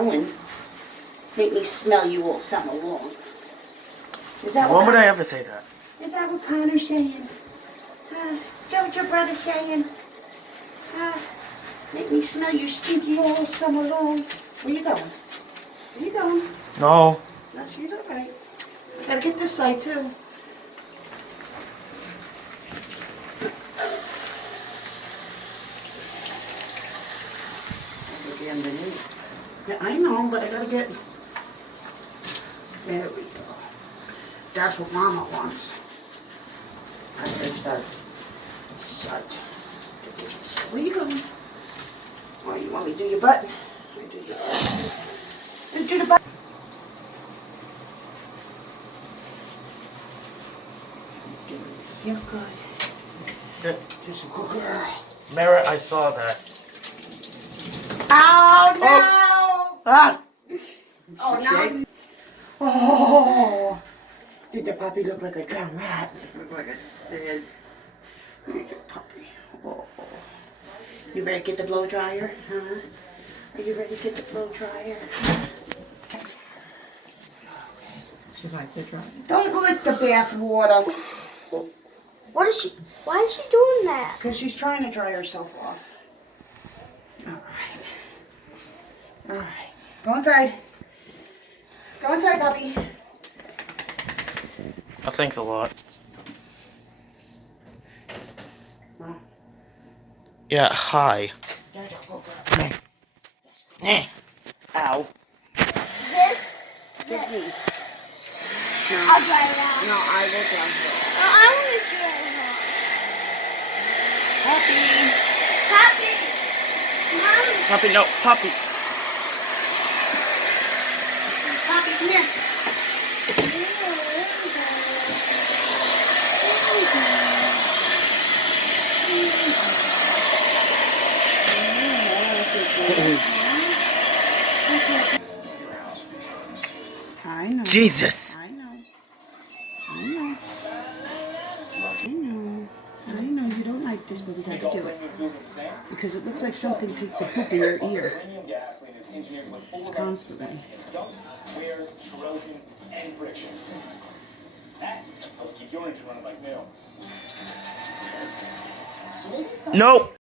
now and make me smell you all summer long. Is that When would I ever say that? Is that what Connor's saying? Is that what your brother's saying? Make me smell you stinky all summer long. Where you going? Where you going? No. No, she's alright. I gotta get this side too. Yeah, I know, but I gotta get... There we go. That's what Mama wants. I heard that. Shut. Where you going? Oh, you want me to do your butt? Let me do your butt. Let me do the butt. You're good. You're so good girl. Mara, I saw that. Oh, no! Ah! Oh, no. Oh! Did the puppy look like a drowned rat? Look like I said. Here's your puppy. Oh. You ready to get the blow dryer? Huh? Are you ready to get the blow dryer? She liked the dryer. Don't lick the bath water. Why is she doing that? Because she's trying to dry herself off. Alright. Alright. Go inside. Go inside, puppy. Oh, thanks a lot. Well, Yeah, hi. go girl. Ow. This? Get me. I'll dry it out. No, I will down here. I want to dry it out. Puppy. Happy. Mom. Puppy, no, puppy. Puppy, come here. I know. Jesus. I know. I know. I know. I know you don't like this, but we gotta do it. Because it looks like something takes a poop in your ear. Constantly. Wear, corrosion, and friction. That helps keep your engine running like new. No.